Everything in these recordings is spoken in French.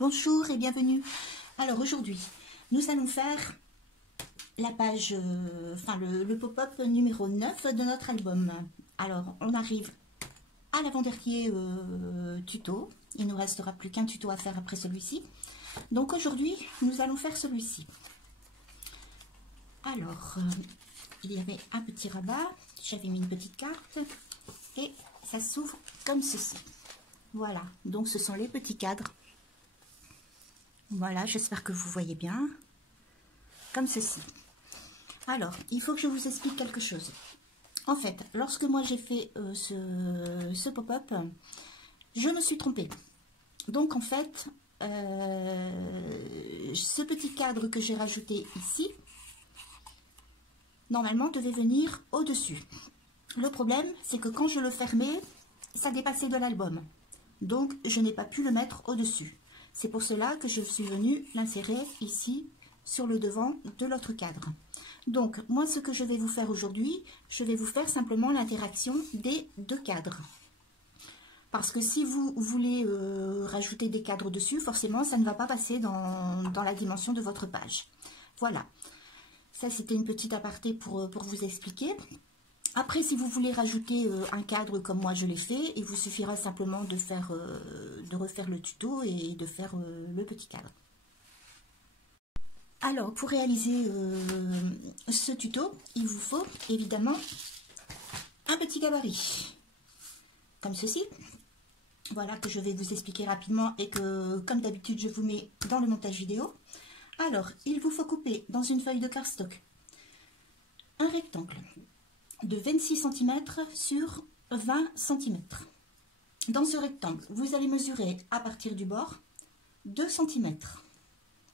Bonjour et bienvenue. Alors aujourd'hui, nous allons faire la page, le pop-up numéro 9 de notre album. Alors, on arrive à l'avant-dernier tuto. Il ne nous restera plus qu'un tuto à faire après celui-ci. Donc aujourd'hui, nous allons faire celui-ci. Alors, il y avait un petit rabat. J'avais mis une petite carte et ça s'ouvre comme ceci. Voilà, donc ce sont les petits cadres. Voilà, j'espère que vous voyez bien, comme ceci. Alors, il faut que je vous explique quelque chose. En fait, lorsque moi j'ai fait ce pop-up, je me suis trompée. Donc en fait, ce petit cadre que j'ai rajouté ici, normalement devait venir au-dessus. Le problème, c'est que quand je le fermais, ça dépassait de l'album. Donc, je n'ai pas pu le mettre au-dessus. C'est pour cela que je suis venue l'insérer ici sur le devant de l'autre cadre. Donc, moi, ce que je vais vous faire aujourd'hui, je vais vous faire simplement l'interaction des deux cadres. Parce que si vous voulez rajouter des cadres dessus, forcément, ça ne va pas passer dans la dimension de votre page. Voilà. Ça, c'était une petite aparté pour vous expliquer. Après, si vous voulez rajouter un cadre comme moi je l'ai fait, il vous suffira simplement de refaire le tuto et de faire le petit cadre. Alors, pour réaliser ce tuto, il vous faut évidemment un petit gabarit, comme ceci. Voilà, que je vais vous expliquer rapidement et que, comme d'habitude, je vous mets dans le montage vidéo. Alors, il vous faut couper dans une feuille de cardstock un rectangle de 26 cm sur 20 cm. Dans ce rectangle, vous allez mesurer à partir du bord 2 cm.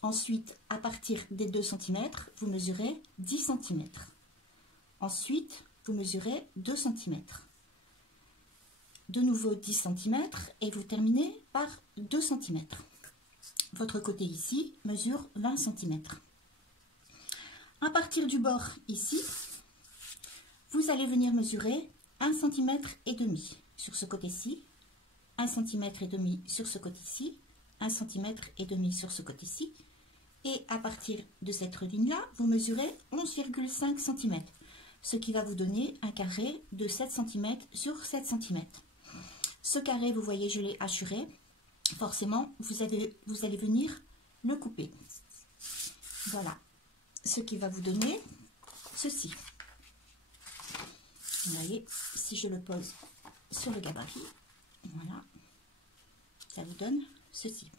Ensuite, à partir des 2 cm, vous mesurez 10 cm. Ensuite, vous mesurez 2 cm. De nouveau 10 cm et vous terminez par 2 cm. Votre côté ici mesure 20 cm. À partir du bord ici, vous allez venir mesurer 1,5 cm sur ce côté-ci, 1,5 cm sur ce côté-ci, 1,5 cm sur ce côté-ci. Et à partir de cette ligne-là, vous mesurez 11,5 cm, ce qui va vous donner un carré de 7 cm sur 7 cm. Ce carré, vous voyez, je l'ai hachuré. Forcément, vous allez venir le couper. Voilà, ce qui va vous donner ceci. Vous voyez, si je le pose sur le gabarit, voilà, ça vous donne ceci.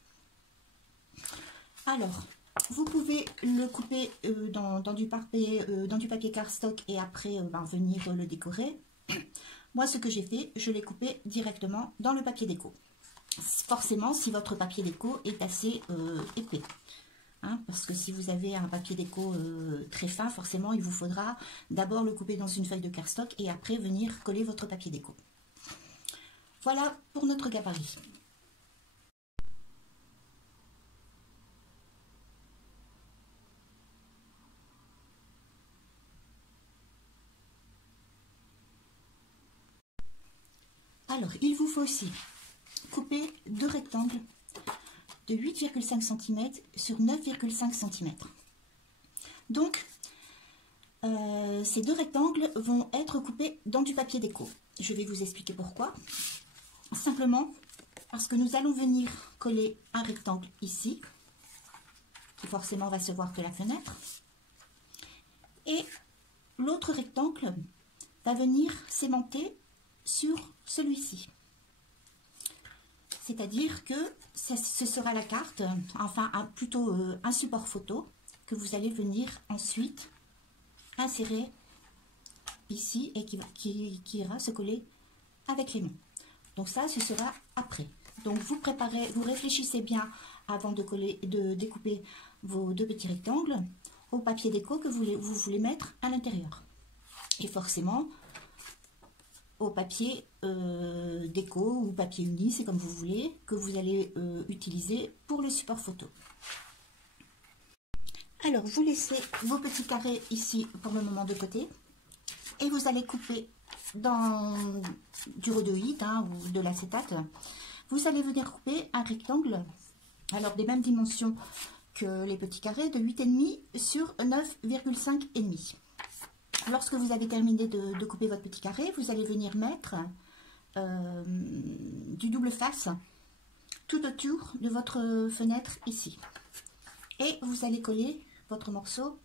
Alors, vous pouvez le couper dans du papier cardstock et après venir le décorer. Moi, ce que j'ai fait, je l'ai coupé directement dans le papier déco. Forcément, si votre papier déco est assez épais. Parce que si vous avez un papier déco très fin, forcément, il vous faudra d'abord le couper dans une feuille de cardstock et après venir coller votre papier déco. Voilà pour notre gabarit. Alors, il vous faut aussi couper deux rectangles de 8,5 cm sur 9,5 cm. Donc, ces deux rectangles vont être coupés dans du papier déco. Je vais vous expliquer pourquoi. Simplement parce que nous allons venir coller un rectangle ici, qui forcément va se voir que la fenêtre. Et l'autre rectangle va venir s'aimanter sur celui-ci. C'est-à-dire que ce sera la carte, enfin plutôt un support photo que vous allez venir ensuite insérer ici et qui ira se coller avec les mains. Donc ça, ce sera après. Donc vous préparez, vous réfléchissez bien avant de découper vos deux petits rectangles au papier déco que vous voulez mettre à l'intérieur. Et forcément, au papier déco ou papier uni, c'est comme vous voulez, que vous allez utiliser pour le support photo. Alors, vous laissez vos petits carrés ici pour le moment de côté et vous allez couper dans du rhodoïde ou de l'acétate. Vous allez venir couper un rectangle Alors des mêmes dimensions que les petits carrés, de 8,5 sur 9,5,5. Lorsque vous avez terminé de couper votre petit carré, vous allez venir mettre du double face tout autour de votre fenêtre ici. Et vous allez coller votre morceau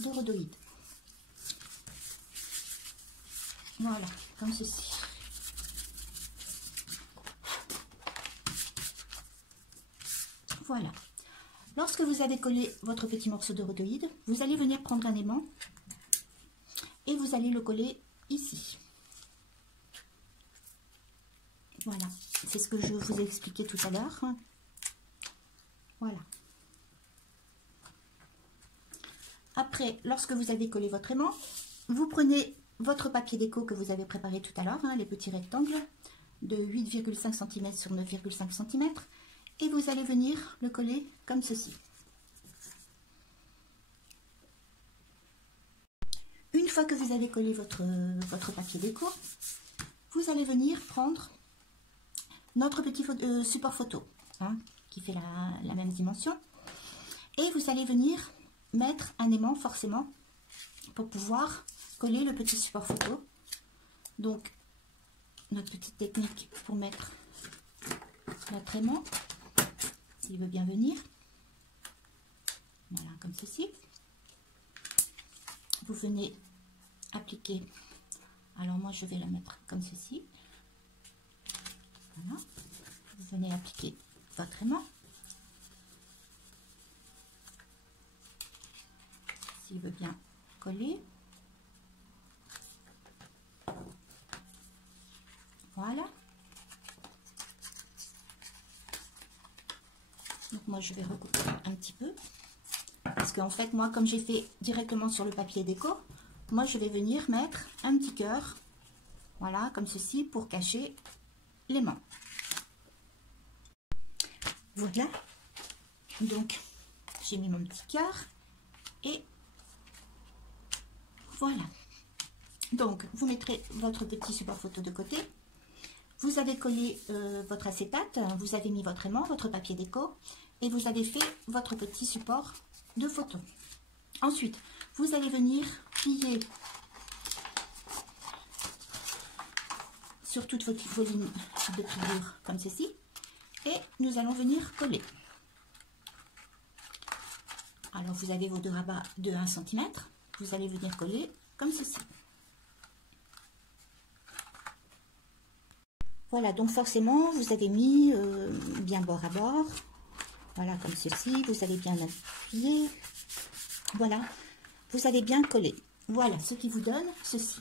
de rhodoïde. Voilà, comme ceci. Voilà. Lorsque vous avez collé votre petit morceau de rhodoïde, vous allez venir prendre un aimant et vous allez le coller ici. Voilà, c'est ce que je vous ai expliqué tout à l'heure. Voilà. Après, lorsque vous avez collé votre aimant, vous prenez votre papier déco que vous avez préparé tout à l'heure, hein, les petits rectangles de 8,5 cm sur 9,5 cm, et vous allez venir le coller comme ceci. Une fois que vous avez collé votre papier déco, vous allez venir prendre notre petit support photo, hein, qui fait la même dimension, et vous allez venir mettre un aimant forcément pour pouvoir coller le petit support photo. Donc notre petite technique pour mettre notre aimant, s'il veut bien venir, voilà, comme ceci. Vous venez appliquer, alors moi je vais la mettre comme ceci, voilà. Vous venez appliquer votre aimant, s'il veut bien coller, voilà. Donc moi je vais recouper un petit peu, parce qu'en fait moi comme j'ai fait directement sur le papier déco, moi je vais venir mettre un petit cœur, voilà, comme ceci, pour cacher l'aimant. Voilà, donc j'ai mis mon petit cœur et voilà. Donc vous mettrez votre petit support photo de côté. Vous avez collé votre acétate, vous avez mis votre aimant, votre papier déco et vous avez fait votre petit support de photo. Ensuite, vous allez venir plier sur toutes vos lignes de pliure comme ceci et nous allons venir coller. Alors vous avez vos deux rabats de 1 cm, vous allez venir coller comme ceci. Voilà, donc forcément vous avez mis bien bord à bord, voilà, comme ceci, vous allez bien appuyer, voilà, vous allez bien coller. Voilà ce qui vous donne ceci.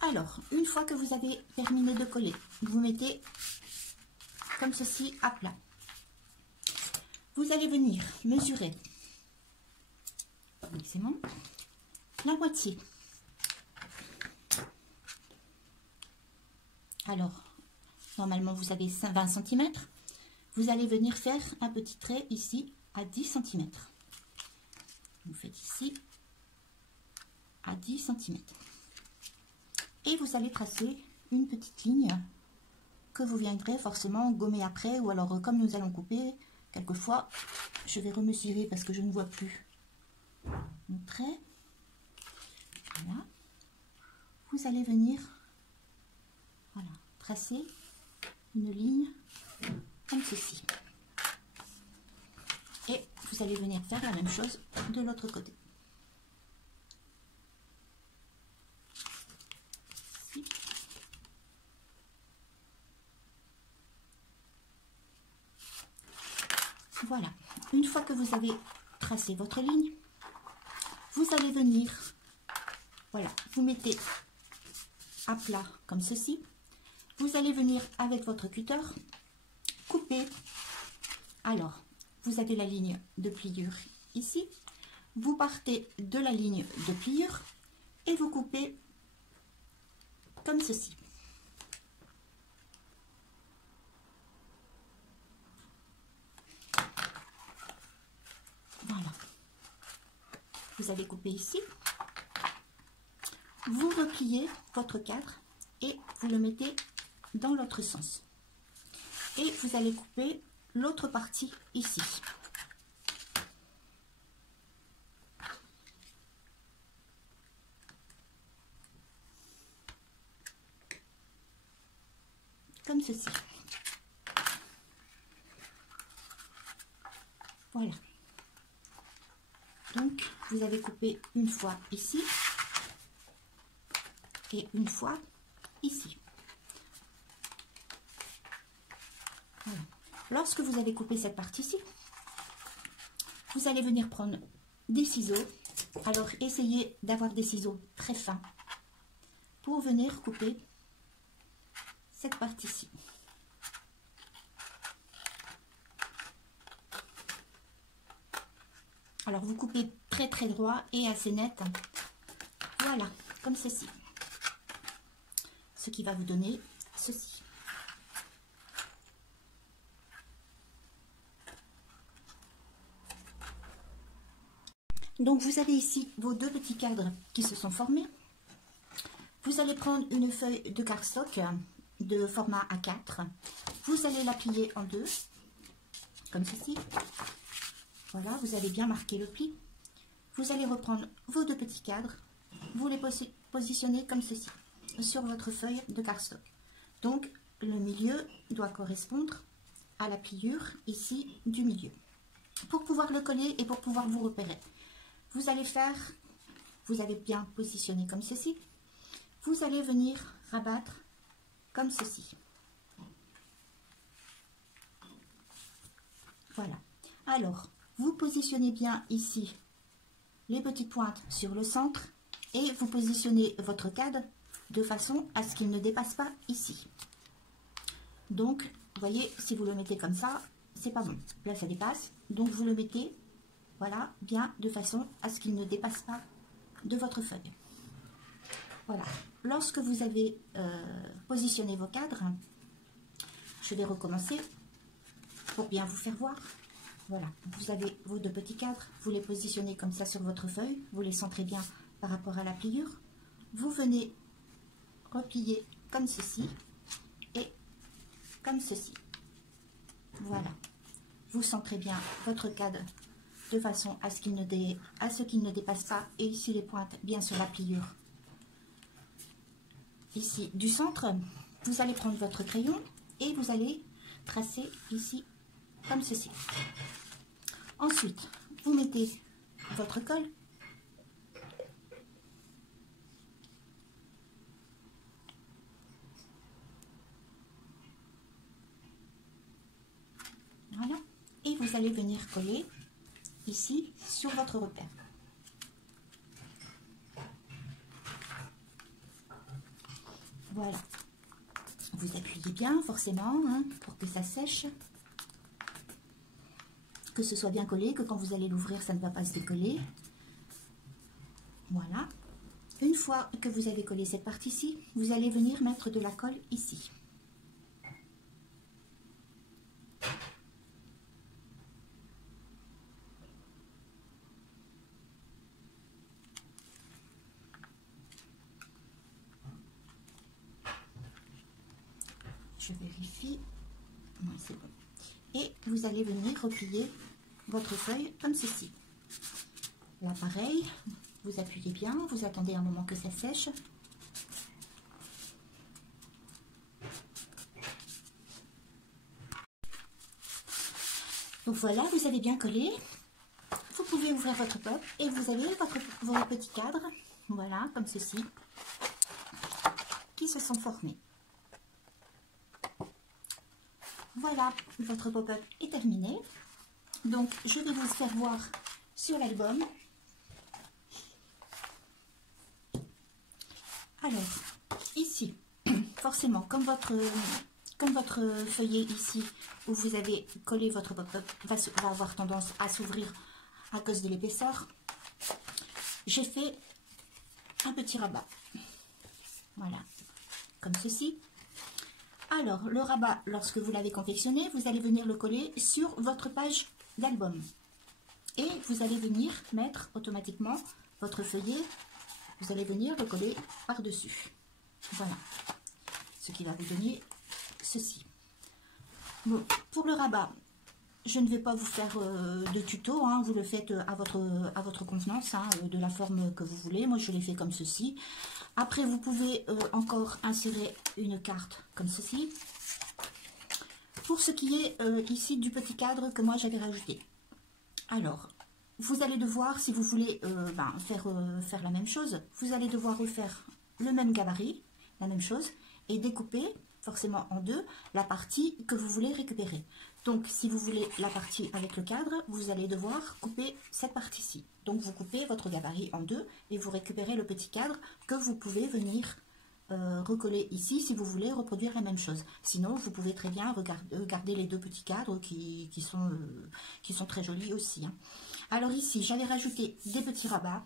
Alors, une fois que vous avez terminé de coller, vous mettez comme ceci à plat. Vous allez venir mesurer la moitié. Alors, normalement vous avez 20 cm. Vous allez venir faire un petit trait ici à 10 cm. Vous faites ici à 10 cm. Et vous allez tracer une petite ligne que vous viendrez forcément gommer après, ou alors comme nous allons couper, quelquefois je vais remesurer parce que je ne vois plus mon trait. Voilà. Vous allez venir, voilà, tracer une ligne comme ceci. Et vous allez venir faire la même chose de l'autre côté. Voilà, une fois que vous avez tracé votre ligne, vous allez venir, voilà, vous mettez à plat comme ceci. Vous allez venir avec votre cutter couper. Alors, vous avez la ligne de pliure ici. Vous partez de la ligne de pliure et vous coupez comme ceci. Voilà. Vous allez couper ici. Vous repliez votre cadre et vous le mettez dans l'autre sens. et vous allez couper l'autre partie ici. Comme ceci. Voilà. Donc, vous avez coupé une fois ici et une fois ici. Voilà. Lorsque vous avez coupé cette partie-ci, vous allez venir prendre des ciseaux. Alors, essayez d'avoir des ciseaux très fins pour venir couper cette partie-ci. Alors, vous coupez très très droit et assez net. Voilà, comme ceci. Ce qui va vous donner ceci. Donc, vous avez ici vos deux petits cadres qui se sont formés. Vous allez prendre une feuille de cardstock de format A4. Vous allez la plier en deux, comme ceci. Voilà, vous avez bien marqué le pli. Vous allez reprendre vos deux petits cadres. Vous les positionnez comme ceci, sur votre feuille de cardstock. Donc, le milieu doit correspondre à la pliure ici du milieu. Pour pouvoir le coller et pour pouvoir vous repérer, vous allez faire, vous avez bien positionné comme ceci. Vous allez venir rabattre comme ceci. Voilà. Alors, vous positionnez bien ici les petites pointes sur le centre et vous positionnez votre cadre de façon à ce qu'il ne dépasse pas ici. Donc, vous voyez, si vous le mettez comme ça, c'est pas bon. Là, ça dépasse. Donc, vous le mettez, voilà, bien de façon à ce qu'il ne dépasse pas de votre feuille. Voilà. Lorsque vous avez positionné vos cadres, je vais recommencer pour bien vous faire voir. Voilà, vous avez vos deux petits cadres, vous les positionnez comme ça sur votre feuille, vous les centrez bien par rapport à la pliure. Vous venez replier comme ceci et comme ceci. Voilà, vous centrez bien votre cadre de façon à ce qu'il ne dépasse pas et ici les pointes bien sur la pliure. Ici du centre, vous allez prendre votre crayon et vous allez tracer ici comme ceci. Ensuite, vous mettez votre colle. Voilà. Et vous allez venir coller ici sur votre repère. Voilà. Vous appuyez bien forcément hein, pour que ça sèche. Que ce soit bien collé, que quand vous allez l'ouvrir, ça ne va pas se décoller. Voilà. Une fois que vous avez collé cette partie-ci, vous allez venir mettre de la colle ici. Je vérifie. Oui, c'est bon. Et vous allez venir replier votre feuille comme ceci. Là, pareil, vous appuyez bien, vous attendez un moment que ça sèche. Donc voilà, vous avez bien collé. Vous pouvez ouvrir votre pop et vous avez vos petits cadres, voilà, comme ceci, qui se sont formés. Voilà, votre pop-up est terminé. Donc, je vais vous faire voir sur l'album. Alors, ici, forcément, comme votre feuillet ici, où vous avez collé votre pop-up, va avoir tendance à s'ouvrir à cause de l'épaisseur, j'ai fait un petit rabat. Voilà, comme ceci. Alors, le rabat, lorsque vous l'avez confectionné, vous allez venir le coller sur votre page d'album. Et vous allez venir mettre automatiquement votre feuillet, vous allez venir le coller par-dessus. Voilà, ce qui va vous donner ceci. Bon, pour le rabat, je ne vais pas vous faire de tuto, hein, vous le faites à votre convenance, hein, de la forme que vous voulez. Moi, je l'ai fait comme ceci. Après, vous pouvez encore insérer une carte comme ceci. Pour ce qui est ici du petit cadre que moi j'avais rajouté. Alors, vous allez devoir, si vous voulez faire la même chose, vous allez devoir refaire le même gabarit, la même chose, et découper forcément en deux la partie que vous voulez récupérer. Donc, si vous voulez la partie avec le cadre, vous allez devoir couper cette partie-ci. Donc, vous coupez votre gabarit en deux et vous récupérez le petit cadre que vous pouvez venir recoller ici si vous voulez reproduire la même chose. Sinon, vous pouvez très bien garder les deux petits cadres qui sont très jolis aussi. Hein. Alors ici, j'avais rajouté des petits rabats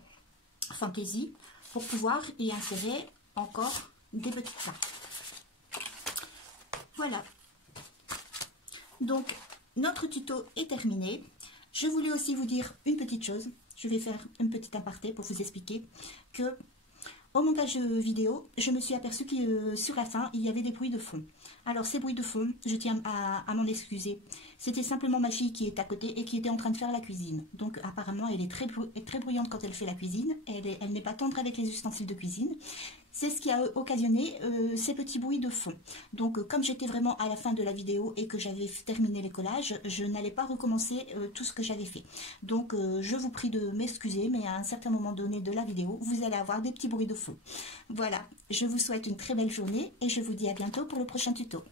fantaisie pour pouvoir y insérer encore des petites cartes. Voilà. Donc, notre tuto est terminé. Je voulais aussi vous dire une petite chose. Je vais faire une petite aparté pour vous expliquer que au montage vidéo, je me suis aperçue que sur la fin, il y avait des bruits de fond. Alors, ces bruits de fond, je tiens à m'en excuser. C'était simplement ma fille qui est à côté et qui était en train de faire la cuisine. Donc, apparemment, elle est très bruyante quand elle fait la cuisine. Elle n'est pas tendre avec les ustensiles de cuisine. C'est ce qui a occasionné ces petits bruits de fond. Donc, comme j'étais vraiment à la fin de la vidéo et que j'avais terminé les collages, je n'allais pas recommencer tout ce que j'avais fait. Donc, je vous prie de m'excuser, mais à un certain moment donné de la vidéo, vous allez avoir des petits bruits de fond. Voilà, je vous souhaite une très belle journée et je vous dis à bientôt pour le prochain tuto.